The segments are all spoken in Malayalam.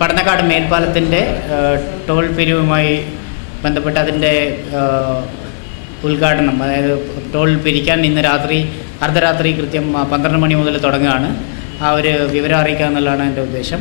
പടന്നക്കാട് മേൽപ്പാലത്തിൻ്റെ ടോൾ പിരിവുമായി ബന്ധപ്പെട്ട് അതിൻ്റെ ഉദ്ഘാടനം, അതായത് ടോൾ പിരിക്കാൻ ഇന്ന് അർദ്ധരാത്രി കൃത്യം 12 മണി മുതൽ തുടങ്ങുകയാണ്. ആ ഒരു വിവരം അറിയിക്കുക എന്നുള്ളതാണ് എൻ്റെ ഉദ്ദേശം.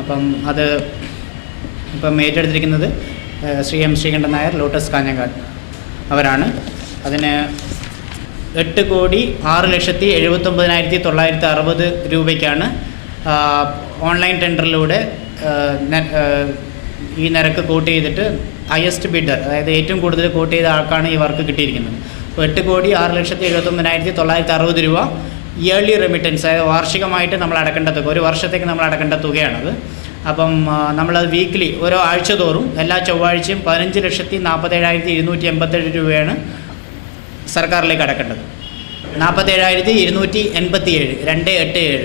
അപ്പം അത് ഇപ്പം ഏറ്റെടുത്തിരിക്കുന്നത് ശ്രീ എം ശ്രീകണ്ഠൻ നായർ, ലോട്ടസ് കാഞ്ഞങ്ങാട് അവരാണ്. അതിന് 8,06,79,960 രൂപയ്ക്കാണ് ഓൺലൈൻ ടെൻഡറിലൂടെ ഈ നിരക്ക് കോട്ട് ചെയ്തിട്ട് ഹയസ്റ്റ് ബിഡർ, അതായത് ഏറ്റവും കൂടുതൽ കോട്ട് ചെയ്ത ആൾക്കാണ് ഈ വർക്ക് കിട്ടിയിരിക്കുന്നത്. അപ്പോൾ 8,06,79,960 രൂപ ഇയർലി റെമിറ്റൻസ്, അതായത് വാർഷികമായിട്ട് നമ്മൾ അടക്കേണ്ട തുക, ഒരു വർഷത്തേക്ക് നമ്മൾ അടക്കേണ്ട തുകയാണത്. അപ്പം നമ്മളത് വീക്ക്ലി ഓരോ ആഴ്ച തോറും എല്ലാ ചൊവ്വാഴ്ചയും 15,47,287 രൂപയാണ് സർക്കാരിലേക്ക് അടക്കേണ്ടത്. 47,287 287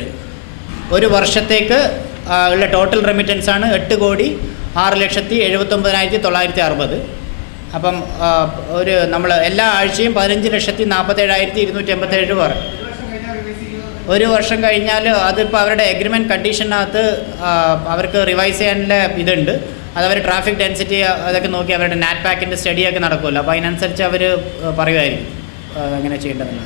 ഒരു വർഷത്തേക്ക് ഉള്ള ടോട്ടൽ റെമിറ്റൻസാണ് 8,06,79,960. അപ്പം നമ്മൾ എല്ലാ ആഴ്ചയും 15,47,287 രൂപ. ഒരു വർഷം കഴിഞ്ഞാൽ അതിപ്പോൾ അവരുടെ എഗ്രിമെൻറ്റ് കണ്ടീഷനകത്ത് അവർക്ക് റിവൈസ് ചെയ്യാനുള്ള ഇതുണ്ട്. അതവർ ട്രാഫിക് ഡെൻസിറ്റി അതൊക്കെ നോക്കി അവരുടെ നാറ്റ് പാക്കിൻ്റെ സ്റ്റഡിയൊക്കെ നടക്കുമല്ലോ. അപ്പോൾ അതിനനുസരിച്ച് അവർ പറയുമായിരിക്കും അങ്ങനെ ചെയ്യേണ്ടതെന്ന്.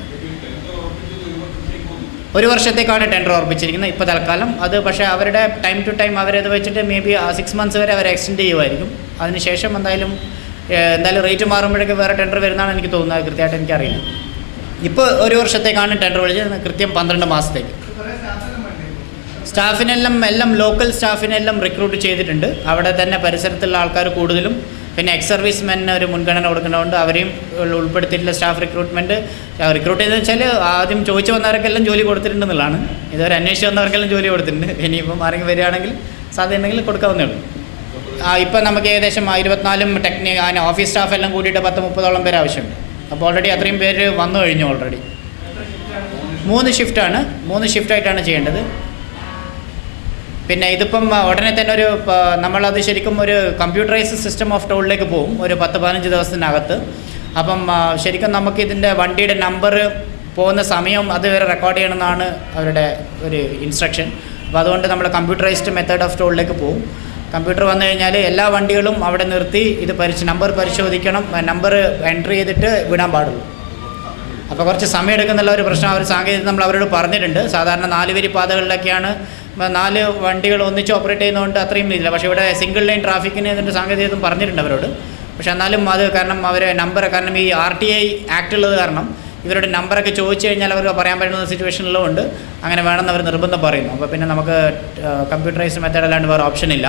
ഒരു വർഷത്തേക്കാണ് ടെൻഡർ ഉറപ്പിച്ചിരിക്കുന്നത് ഇപ്പോൾ തൽക്കാലം. അത് പക്ഷേ അവരുടെ ടൈം ടു ടൈം അവരത് വെച്ചിട്ട് മേ ബി 6 months വരെ അവർ എക്സ്റ്റെൻഡ് ചെയ്യുമായിരിക്കും. അതിനുശേഷം എന്തായാലും റേറ്റ് മാറുമ്പോഴേക്ക് വേറെ ടെൻഡർ വരുന്നതാണ് എനിക്ക് തോന്നുന്നത്. കൃത്യമായിട്ട് എനിക്കറിയില്ല. ഇപ്പോൾ ഒരു വർഷത്തേക്കാണ് ടെൻഡർ വിളിച്ചത്, കൃത്യം 12 മാസത്തേക്ക്. എല്ലാം ലോക്കൽ സ്റ്റാഫിനെല്ലാം റിക്രൂട്ട് ചെയ്തിട്ടുണ്ട്. അവിടെ തന്നെ പരിസരത്തുള്ള ആൾക്കാർ കൂടുതലും, പിന്നെ എക്സ് സർവീസ് മെൻ ഒരു മുൻഗണന കൊടുക്കുന്നതുകൊണ്ട് അവരെയും ഉൾപ്പെടുത്തിയിട്ടുള്ള സ്റ്റാഫ് റിക്രൂട്ട് ചെയ്തെന്ന് വെച്ചാൽ ആദ്യം ചോദിച്ചു വന്നവർക്കെല്ലാം ജോലി കൊടുത്തിട്ടുണ്ടെന്നുള്ളതാണ്. ഇതുവരെ അന്വേഷിച്ച് വന്നവർക്കെല്ലാം ജോലി കൊടുത്തിട്ടുണ്ട്. ഇനിയിപ്പം ആരെങ്കിലും വരികയാണെങ്കിൽ സാധ്യത ഉണ്ടെങ്കിൽ കൊടുക്കാവുന്നേ ഉള്ളൂ. ഇപ്പം നമുക്ക് ഏകദേശം 24 ഓഫീസ് സ്റ്റാഫ് എല്ലാം കൂടിയിട്ട് 10-30ഓളം പേര് ആവശ്യമുണ്ട്. അപ്പോൾ ഓൾറെഡി അത്രയും പേര് വന്നു കഴിഞ്ഞു. ഓൾറെഡി 3 ഷിഫ്റ്റാണ്, 3 ഷിഫ്റ്റായിട്ടാണ് ചെയ്യേണ്ടത്. പിന്നെ ഇതിപ്പം ഉടനെ തന്നെ നമ്മളത് ശരിക്കും ഒരു കമ്പ്യൂട്ടറൈസ്ഡ് സിസ്റ്റം ഓഫ് ടോളിലേക്ക് പോകും ഒരു 10-15 ദിവസത്തിനകത്ത്. അപ്പം ശരിക്കും നമുക്കിതിൻ്റെ വണ്ടിയുടെ നമ്പർ പോകുന്ന സമയം അതുവരെ റെക്കോർഡ് ചെയ്യണമെന്നാണ് അവരുടെ ഒരു ഇൻസ്ട്രക്ഷൻ. അപ്പോൾ അതുകൊണ്ട് നമ്മൾ കമ്പ്യൂട്ടറൈസ്ഡ് മെത്തേഡ് ഓഫ് ടോളിലേക്ക് പോകും. കമ്പ്യൂട്ടർ വന്നു കഴിഞ്ഞാൽ എല്ലാ വണ്ടികളും അവിടെ നിർത്തി ഇത് നമ്പർ പരിശോധിക്കണം, നമ്പർ എൻട്രി ചെയ്തിട്ട് വിടാൻ പാടുള്ളൂ. അപ്പോൾ കുറച്ച് സമയം എടുക്കുന്നുള്ള ഒരു പ്രശ്നം സാങ്കേതികം നമ്മൾ അവരോട് പറഞ്ഞിട്ടുണ്ട്. സാധാരണ 4 വരി പാതകളിലൊക്കെയാണ് 4 വണ്ടികൾ ഒന്നിച്ച് ഓപ്പറേറ്റ് ചെയ്യുന്നതുകൊണ്ട് അത്രയും ഇല്ല. പക്ഷേ ഇവിടെ സിംഗിൾ ലൈൻ ട്രാഫിക്കിന് ഇതിൻ്റെ സാങ്കേതികം പറഞ്ഞിട്ടുണ്ട് അവരോട്. പക്ഷേ എന്നാലും അത് കാരണം കാരണം ഈ RTI ആക്ട് ഉള്ളത് കാരണം ഇവരുടെ നമ്പറൊക്കെ ചോദിച്ചു കഴിഞ്ഞാൽ അവർക്ക് പറയാൻ പറ്റുന്ന സിറ്റുവേഷനിലുണ്ട്. അങ്ങനെ വേണമെന്ന് അവർ നിർബന്ധം പറയുന്നു. അപ്പോൾ പിന്നെ നമുക്ക് കമ്പ്യൂട്ടറൈസ്ഡ് മെത്തേഡ് അല്ലാണ്ട് വേറെ ഓപ്ഷൻ ഇല്ല.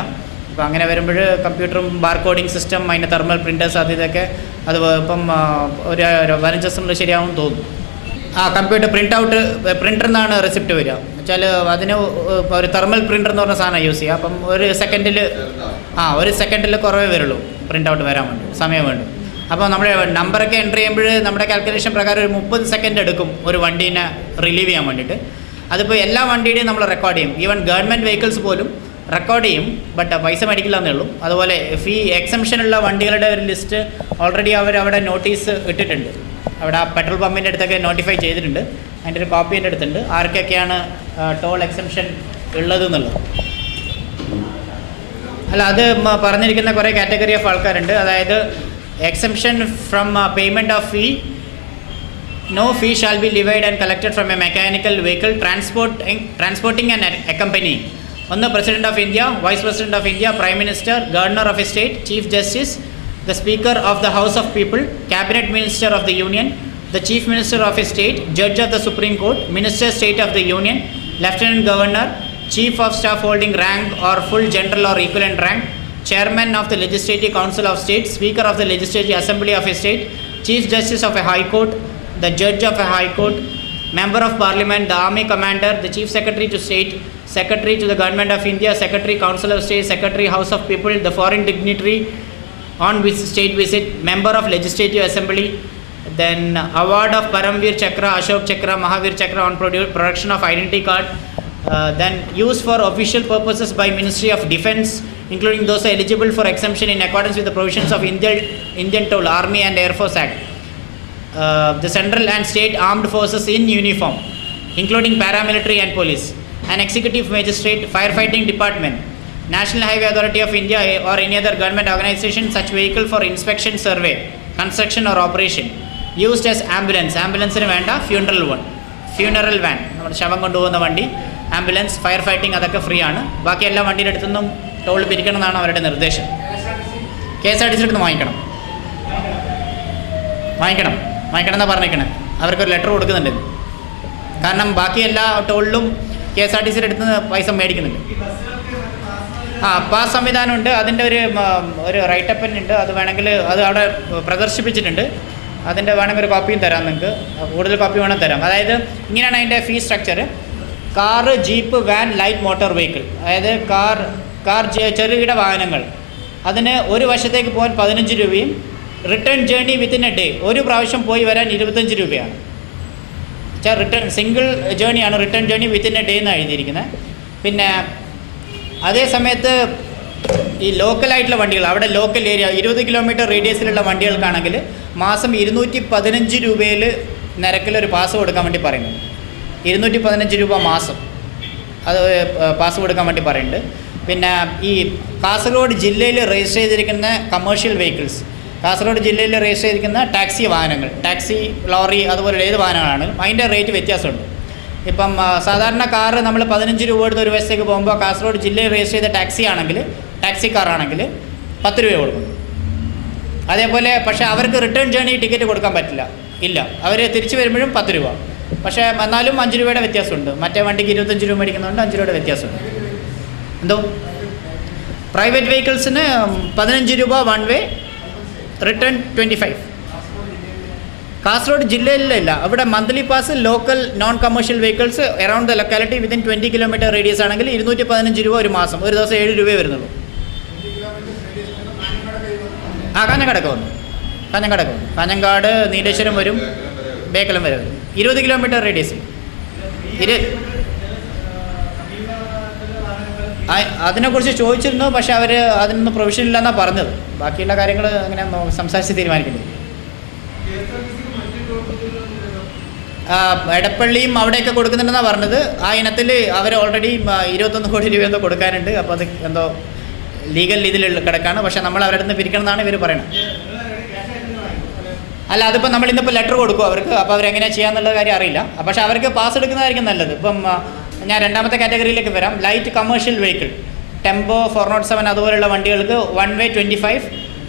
അപ്പോൾ അങ്ങനെ വരുമ്പോൾ കമ്പ്യൂട്ടറും ബാർകോഡിംഗ് സിസ്റ്റം, അതിൻ്റെ തെർമൽ പ്രിൻറ്റേഴ്സ് ഇതൊക്കെ അത് ഇപ്പം ഒരു 15 ദിവസം ശരിയാവും തോന്നുന്നു. കമ്പ്യൂട്ടർ പ്രിൻ്റർ എന്നാണ് റെസിപ്റ്റ് വരിക. വെച്ചാൽ അതിന് ഒരു തെർമൽ പ്രിൻ്റർ എന്ന് പറഞ്ഞ സാധനം യൂസ് ചെയ്യുക. അപ്പം ഒരു സെക്കൻഡിൽ കുറവേ വരുള്ളൂ പ്രിൻ്റ് ഔട്ട് വരാൻ വേണ്ടി, സമയം വേണ്ടും. അപ്പോൾ നമ്മുടെ നമ്പറൊക്കെ എൻ്റർ ചെയ്യുമ്പോൾ നമ്മുടെ കാൽക്കുലേഷൻ പ്രകാരം ഒരു 30 സെക്കൻഡ് എടുക്കും ഒരു വണ്ടീനെ റിലീവ് ചെയ്യാൻ വേണ്ടിയിട്ട്. അതിപ്പോൾ എല്ലാ വണ്ടിയുടെയും നമ്മൾ റെക്കോർഡ് ചെയ്യും. ഈവൻ ഗവൺമെൻറ് വെഹിക്കിൾസ് പോലും റെക്കോർഡ് ചെയ്യും, ബട്ട് പൈസ മേടിക്കില്ല എന്നേ ഉള്ളൂ. അതുപോലെ എക്സംഷനുള്ള വണ്ടികളുടെ ഒരു ലിസ്റ്റ് ഓൾറെഡി അവിടെ നോട്ടീസ് ഇട്ടിട്ടുണ്ട്. അവിടെ ആ പെട്രോൾ പമ്പിൻ്റെ അടുത്തൊക്കെ നോട്ടിഫൈ ചെയ്തിട്ടുണ്ട്. അതിൻ്റെ ഒരു കോപ്പി എൻ്റെ അടുത്തുണ്ട്, ആർക്കൊക്കെയാണ് ടോൾ എക്സംഷൻ ഉള്ളതെന്നുള്ളത്. അല്ല, അത് പറഞ്ഞിരിക്കുന്ന കുറേ കാറ്റഗറി ഓഫ് ആൾക്കാരുണ്ട്. അതായത് exemption from payment of fee. No fee shall be levied and collected from a mechanical vehicle transporting and accompanying on the President of India, Vice President of India, Prime Minister, Governor of a State, Chief Justice, the Speaker of the House of People, Cabinet Minister of the Union, the Chief Minister of a State, Judge of the Supreme Court, Minister State of the Union, Lieutenant Governor, Chief of Staff holding rank or full general or equivalent rank, Chairman of the Legislative Council of State, Speaker of the Legislative Assembly of a State, Chief Justice of a High Court, the Judge of a High Court, Member of Parliament, the Army Commander, the Chief Secretary to State, Secretary to the Government of India, Secretary Council of State, Secretary House of People, the foreign dignitary on state visit, Member of Legislative Assembly, then Award of Paramveer Chakra, Ashok Chakra, Mahavir Chakra on production of identity card, then used for official purposes by Ministry of Defence, including those eligible for exemption in accordance with the provisions of Indian Toll, Army and Air Force Act. The central and state armed forces in uniform, including paramilitary and police, an executive magistrate, firefighting department, National Highway Authority of India or any other government organization such vehicle for inspection, survey, construction or operation used as ambulance. ആംബുലൻസിന് വേണ്ട ഫ്യൂണറൽ വാൻ, നമ്മുടെ ശവം കൊണ്ടുപോകുന്ന വണ്ടി, ആംബുലൻസ്, ഫയർ ഫൈറ്റിംഗ്, അതൊക്കെ ഫ്രീ ആണ്. ബാക്കി എല്ലാ വണ്ടിയുടെ അടുത്തുനിന്നും ടോൾ പിരിക്കണം എന്നാണ് അവരുടെ നിർദ്ദേശം. KSRTC അടുത്ത് വാങ്ങിക്കണം എന്നാണ് പറഞ്ഞേക്കണേ. അവർക്കൊരു ലെറ്റർ കൊടുക്കുന്നുണ്ട്. കാരണം ബാക്കി എല്ലാ ടോളിലും KSRTC അടുത്ത് പൈസ മേടിക്കുന്നുണ്ട്. പാസ് സംവിധാനമുണ്ട്. അതിൻ്റെ ഒരു റൈറ്റപ്പൻ ഉണ്ട്. അത് വേണമെങ്കിൽ അത് അവിടെ പ്രദർശിപ്പിച്ചിട്ടുണ്ട്. അതിൻ്റെ വേണമെങ്കിൽ ഒരു കോപ്പിയും തരാം നിങ്ങൾക്ക്. കൂടുതൽ കോപ്പി വേണം തരാം. അതായത് ഇങ്ങനെയാണ് അതിൻ്റെ fees structure. Car, jeep, van, light motor vehicle, അതായത് കാർ ചെറുകിട വാഹനങ്ങൾ, അതിന് ഒരു വശത്തേക്ക് പോകാൻ 15 രൂപയും return journey within a day, ഒരു പ്രാവശ്യം പോയി വരാൻ 25 രൂപയാണ്. റിട്ടേൺ സിംഗിൾ ജേർണിയാണ്, return journey within a day എന്നാണ് എഴുതിയിരിക്കുന്നത്. പിന്നെ അതേ സമയത്ത് ഈ ലോക്കലായിട്ടുള്ള വണ്ടികൾ, അവിടെ ലോക്കൽ ഏരിയ 20 കിലോമീറ്റർ റേഡിയസിലുള്ള വണ്ടികൾക്കാണെങ്കിൽ മാസം 215 രൂപയിൽ നിരക്കിലൊരു പാസ് കൊടുക്കാൻ വേണ്ടി പറയുന്നുണ്ട്. 215 രൂപ മാസം അത് പാസ് കൊടുക്കാൻ വേണ്ടി പറയുന്നുണ്ട്. പിന്നെ ഈ കാസർഗോഡ് ജില്ലയിൽ രജിസ്റ്റർ ചെയ്തിരിക്കുന്ന കമേഴ്ഷ്യൽ വെഹിക്കിൾസ്, കാസർഗോഡ് ജില്ലയിൽ രജിസ്റ്റർ ചെയ്തിരിക്കുന്ന ടാക്സി വാഹനങ്ങൾ, ടാക്സി, ലോറി, അതുപോലെ ഏത് വാഹനങ്ങളാണ് അതിൻ്റെ റേറ്റ് വ്യത്യാസമുണ്ട്. ഇപ്പം സാധാരണ കാറ് നമ്മൾ 15 രൂപ എടുത്ത് ഒരു വശത്തേക്ക് പോകുമ്പോൾ കാസർഗോഡ് ജില്ലയിൽ രജിസ്റ്റർ ചെയ്ത ടാക്സി കാറാണെങ്കിൽ 10 രൂപ കൊടുക്കും. അതേപോലെ പക്ഷേ അവർക്ക് റിട്ടേൺ ജേർണി ടിക്കറ്റ് കൊടുക്കാൻ പറ്റില്ല, ഇല്ല. അവർ തിരിച്ചു വരുമ്പോഴും 10 രൂപ. പക്ഷേ എന്നാലും 5 രൂപയുടെ വ്യത്യാസമുണ്ട്. മറ്റേ വണ്ടിക്ക് 25 രൂപ മേടിക്കുന്നതുകൊണ്ട് 5 രൂപയുടെ വ്യത്യാസമുണ്ട്. എന്തോ പ്രൈവറ്റ് വെഹിക്കിൾസിന് 15 രൂപ വൺ വേ, റിട്ടേൺ 25. കാസർഗോഡ് ജില്ലയിലില്ല. അവിടെ monthly pass local non commercial vehicles around the locality within 20 kilometre radius ആണെങ്കിൽ 215 രൂപ ഒരു മാസം, ഒരു ദിവസം 7 രൂപയെ വരുന്നുള്ളൂ. കാഞ്ഞങ്ങാട്, നീലേശ്വരം വരും, ബേക്കലം വരെ വരും. 20 കിലോമീറ്റർ റേഡിയസ്. അതിനെക്കുറിച്ച് ചോദിച്ചിരുന്നു, പക്ഷേ അവർ അതിനൊന്നും പ്രൊവിഷൻ ഇല്ലെന്നാണ് പറഞ്ഞത്. ബാക്കിയുള്ള കാര്യങ്ങൾ അങ്ങനെ സംസാരിച്ച് തീരുമാനിക്കുന്നത്. എടപ്പള്ളിയും അവിടെയൊക്കെ കൊടുക്കുന്നുണ്ടെന്നാണ് പറഞ്ഞത്. ആ ഇനത്തിൽ അവർ ഓൾറെഡി 21 കോടി രൂപ എന്തോ കൊടുക്കാനുണ്ട്. അപ്പോൾ അത് എന്തോ ലീഗൽ ഇതിൽ കിടക്കാണ്. പക്ഷേ നമ്മൾ അവരുടെ അടുത്ത് പിരിക്കണം എന്നാണ് ഇവർ പറയുന്നത്. അല്ല, അതിപ്പോൾ നമ്മൾ ഇന്നിപ്പോൾ ലെറ്റർ കൊടുക്കും അവർക്ക്. അപ്പോൾ അവരെങ്ങനെയാണ് ചെയ്യാന്നുള്ള കാര്യം അറിയില്ല. പക്ഷേ അവർക്ക് പാസ് എടുക്കുന്നതായിരിക്കും നല്ലത്. ഇപ്പം ഞാൻ രണ്ടാമത്തെ കാറ്റഗറിയിലേക്ക് വരാം. ലൈറ്റ് കമേഴ്ഷ്യൽ വെഹിക്കിൾ, ടെമ്പോ, 407 അതുപോലെയുള്ള വണ്ടികൾക്ക് 1 വേ 25,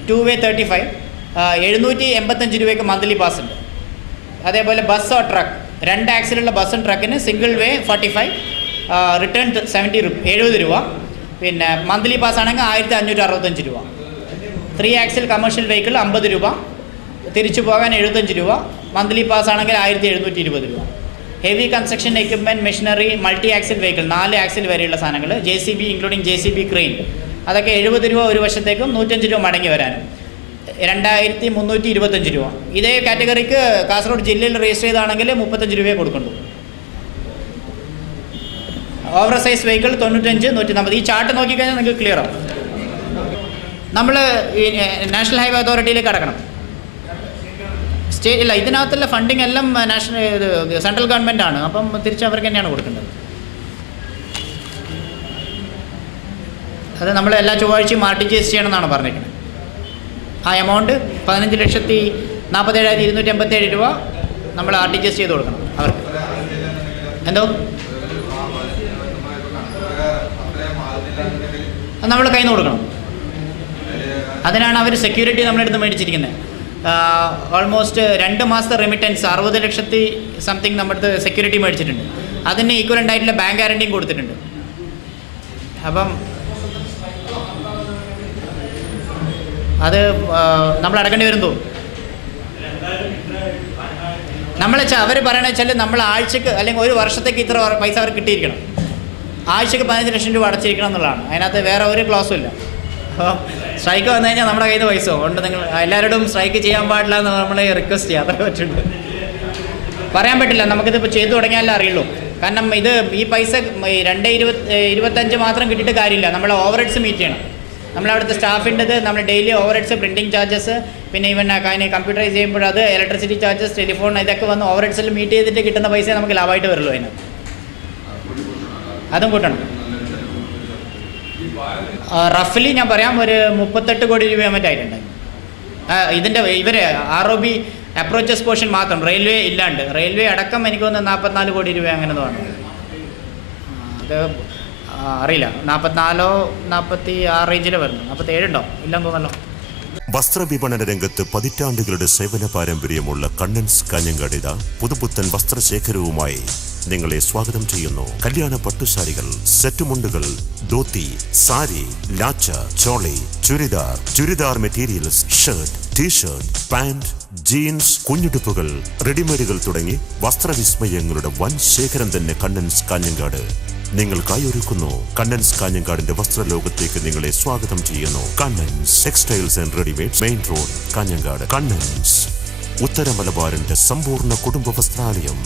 2 വേ 35, 785 രൂപയ്ക്ക് മന്ത്ലി പാസ് ഉണ്ട്. അതേപോലെ ബസ്സോ ട്രക്ക്, 2 ആക്സിലുള്ള ബസ്സും ട്രക്കിന് സിംഗിൾ വേ 45, റിട്ടേൺ 70 രൂപ. പിന്നെ മന്ത്ലി പാസ് ആണെങ്കിൽ 1565 രൂപ. 3 ആക്സിൽ കമേഴ്ഷ്യൽ വെഹിക്കിൾ 50 രൂപ, തിരിച്ചു പോകാൻ 75 രൂപ. മന്ത്ലി പാസ് ആണെങ്കിൽ 1720 രൂപ. Heavy construction equipment, machinery, multi axle vehicle, 4 axle വരെയുള്ള സാധനങ്ങൾ, JCB ഇൻക്ലൂഡിങ് JCB ക്രെയിൻ, അതൊക്കെ 70 രൂപ ഒരു വശത്തേക്കും 105 രൂപ മടങ്ങി വരാനും, 2325 രൂപ. ഇതേ കാറ്റഗറിക്ക് കാസർഗോഡ് ജില്ലയിൽ രജിസ്റ്റർ ചെയ്താണെങ്കിൽ 35 രൂപയെ കൊടുക്കുന്നുള്ളൂ. Over size vehicle 95, 140. ഈ ചാർട്ട് നോക്കിക്കഴിഞ്ഞാൽ നിങ്ങൾക്ക് ക്ലിയർ ആവും. നമ്മൾ ഈ നാഷണൽ ഹൈവേ അതോറിറ്റിയിലേക്ക് അടക്കണം. സ്റ്റേറ്റ് ഇല്ല, ഇതിനകത്തുള്ള ഫണ്ടിങ് എല്ലാം സെൻട്രൽ ഗവൺമെൻറ് ആണ്. അപ്പം തിരിച്ച് അവർക്ക് തന്നെയാണ് കൊടുക്കേണ്ടത്. അത് നമ്മൾ എല്ലാ ചൊവ്വാഴ്ചയും RTGS ചെയ്യണമെന്നാണ് പറഞ്ഞിരിക്കുന്നത്. ആ എമൗണ്ട് 15,47,257 രൂപ നമ്മൾ RTGS ചെയ്ത് കൊടുക്കണം അവർക്ക്. എന്തോ അത് നമ്മൾ കയ്യിൽ നിന്ന് കൊടുക്കണം. അതിനാണ് അവർ സെക്യൂരിറ്റി നമ്മുടെ അടുത്ത് മേടിച്ചിരിക്കുന്നത്. ഓൾമോസ്റ്റ് 2 മാസത്തെ റെമിറ്റൻസ് 60 ലക്ഷത്തി സംതിങ് നമ്മുടെ അടുത്ത് സെക്യൂരിറ്റി മേടിച്ചിട്ടുണ്ട്. അതിന് ഈക്വലൻ്റ് ആയിട്ടുള്ള ബാങ്ക് ഗ്യാരണ്ടിയും കൊടുത്തിട്ടുണ്ട്. അപ്പം അത് നമ്മൾ അടക്കേണ്ടി വരും തോന്നും. അവർ പറയണ വെച്ചാൽ നമ്മൾ ആഴ്ചക്ക് അല്ലെങ്കിൽ ഒരു വർഷത്തേക്ക് ഇത്ര പൈസ അവർക്ക് കിട്ടിയിരിക്കണം. ആഴ്ചക്ക് 15 ലക്ഷം രൂപ അടച്ചിരിക്കണം എന്നുള്ളതാണ്. അതിനകത്ത് വേറെ ഒരു ക്ലോസും ഇല്ല. അപ്പോൾ സ്ട്രൈക്ക് വന്നു കഴിഞ്ഞാൽ നമ്മുടെ കയ്യിൽ നിന്ന് പൈസ ഉണ്ട്. നിങ്ങൾ എല്ലാവരോടും സ്ട്രൈക്ക് ചെയ്യാൻ പാടില്ല എന്ന് നമ്മൾ റിക്വസ്റ്റ് ചെയ്യാം. അത്രേ പറ്റുള്ളൂ. പറയാൻ പറ്റില്ല, നമുക്കിതിപ്പോൾ ചെയ്തു തുടങ്ങിയാലേ അറിയുള്ളൂ. കാരണം ഈ പൈസ 2,25 മാത്രം കിട്ടിയിട്ട് കാര്യമില്ല. നമ്മൾ ഓവർ ഹെഡ്സ് മീറ്റ് ചെയ്യണം. നമ്മളവിടുത്തെ സ്റ്റാഫിൻ്റെത്, നമ്മൾ daily overheads, printing charges, പിന്നെ ഇവൻ അതിന് കമ്പ്യൂട്ടറൈസ് ചെയ്യുമ്പോൾ അത് ഇലക്ട്രിസിറ്റി ചാർജസ്, ടെലിഫോൺ, ഇതൊക്കെ വന്ന് ഓവർ ഹെഡ്സിൽ മീറ്റ് ചെയ്തിട്ട് കിട്ടുന്ന പൈസ നമുക്ക് ലാഭമായിട്ട് വരുള്ളൂ. അതിന് അതും കൂട്ടണം. റഫ്ലി ഞാൻ പറയാം ഒരു 38 കോടി രൂപ മറ്റായിട്ടുണ്ട്. ഇതിൻ്റെ ഇവർ ROB അപ്രോച്ചസ് പോർഷൻ മാത്രം, റെയിൽവേ ഇല്ലാണ്ട്, റെയിൽവേ അടക്കം എനിക്ക് തോന്നുന്നു 44 കോടി രൂപ അങ്ങനെ തോന്നുന്നു. അത് അറിയില്ല, 44 46 റേഞ്ചിൽ വരുന്നു. 47 ഉണ്ടോ ഇല്ലെന്ന് തോന്നല്ലോ. വസ്ത്രവിപണന രംഗത്ത് പതിറ്റാണ്ടുകളുടെ സേവന പാരമ്പര്യമുള്ള കണ്ണൻസ് കാഞ്ഞങ്ങാട് ഇതാ പുതുപുത്തൻ വസ്ത്രശേഖരവുമായി നിങ്ങളെ സ്വാഗതം ചെയ്യുന്നു. കല്യാണ പട്ടുസാരികൾ, സെറ്റുമുണ്ടുകൾ, dhoti, sari, lacha, choli, churidar materials, shirt, T shirt, pant, jeans, കുഞ്ഞുടുപ്പുകൾ, റെഡിമെയ്ഡുകൾ തുടങ്ങി വസ്ത്രവിസ്മയങ്ങളുടെ വൻ ശേഖരം തന്നെ കണ്ണൻസ് കാഞ്ഞങ്ങാട് നിങ്ങൾക്കായി ഒരുക്കുന്നു. കണ്ണൻസ് കാഞ്ഞങ്ങാടിന്റെ വസ്ത്രലോകത്തേക്ക് നിങ്ങളെ സ്വാഗതം ചെയ്യുന്നു. Kannans textiles and readymades, main road, Kanhangad. Kannans, ഉത്തര മലബാറിന്റെ സമ്പൂർണ്ണ കുടുംബ വസ്ത്രാലയം.